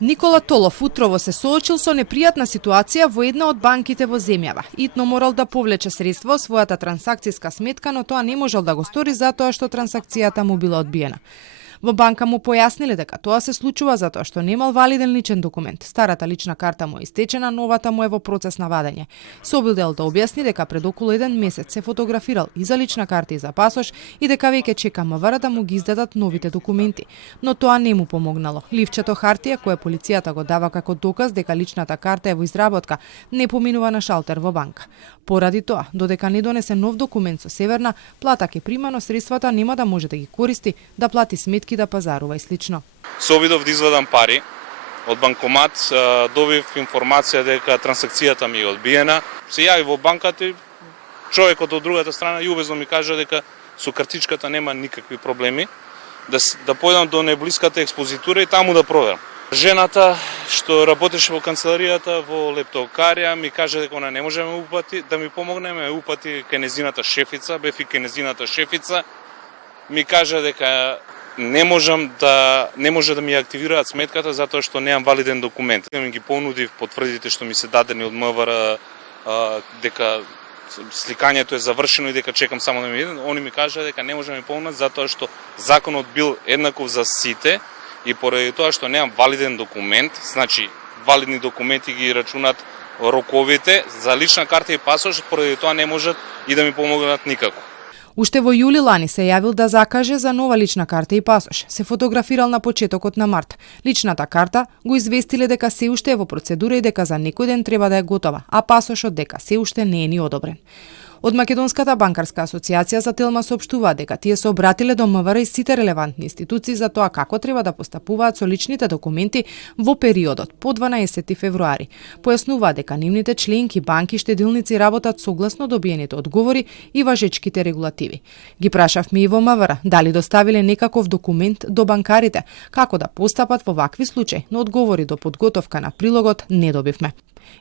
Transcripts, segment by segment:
Никола Толов утрово се соочил со непријатна ситуација во една од банките во земјава. Итно морал да повлече средства од својата трансакцијска сметка, но тоа не можел да го стори затоа што трансакцијата му била одбиена. Во банка му појасниле дека тоа се случува затоа што немал валиден личен документ. Старата лична карта му е истечена, новата му е во процес на вадење. Се обидел да објасни дека пред околу 1 месец се фотографирал и за лична карта и за пасош и дека веќе чека МВР да му ги издадат новите документи. Но тоа не му помогнало. Ливчето хартија кое полицијата го дава како доказ дека личната карта е во изработка, не поминува на шалтер во банка. Поради тоа, додека не донесе нов документ со Северна, плата ќе прима, но средствата нема да може да ги користи, да плати сметки, да пазарува и слично. Се обидов да извадам пари од банкомат, добив информација дека трансакцијата ми е одбиена. Се јави во банката и човекот од другата страна љубезно ми кажа дека со картичката нема никакви проблеми, да појдам до најблиската експозитура и таму да проверам. Жената што работеше во канцеларијата во лептокарија ми кажа дека она не може да ме упати, да ми помогне, ме упати кај нејзината шефица, бев и кај нејзината шефица, ми кажа дека не може да ми активираат сметката затоа што немам валиден документ. Ми ги понудив потврдите што ми се дадени од МВР дека сликањето е завршено и дека чекам само да ми виден. Они ми кажа дека не може да ми помогнат затоа што законот бил еднаков за сите и поради тоа што немам валиден документ, значи валидни документи ги рачунат роковите за лична карта и пасош, поради тоа не можат и да ми помогнат никако. Уште во јули лани се јавил да закаже за нова лична карта и пасош. Се фотографирал на почетокот на март. Личната карта го известиле дека се уште е во процедура и дека за некој ден треба да е готова, а пасошот дека се уште не е ни одобрен. Од Македонската банкарска асоциација за Телма соопштува дека тие се обратиле до МВР и сите релевантни институции за тоа како треба да постапуваат со личните документи во периодот по 12 февруари. Појаснува дека нивните членки, банки и штедилници работат согласно добиените одговори и важечките регулативи. Ги прашавме и во МВР дали доставиле некаков документ до банкарите, како да постапат во вакви случаи, но одговори до подготовка на прилогот не добивме.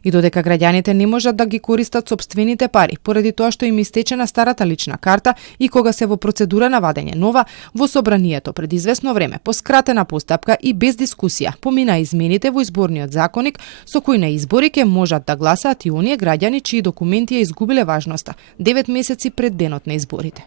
И додека граѓаните не можат да ги користат сопствените пари, поради тоа што им истечена старата лична карта и кога се во процедура на вадење нова, во собранието пред известно време, по скратена постапка и без дискусија, помина измените во изборниот законник со кои на избори ќе можат да гласаат и оние граѓани чии документи ја изгубиле важноста 9 месеци пред денот на изборите.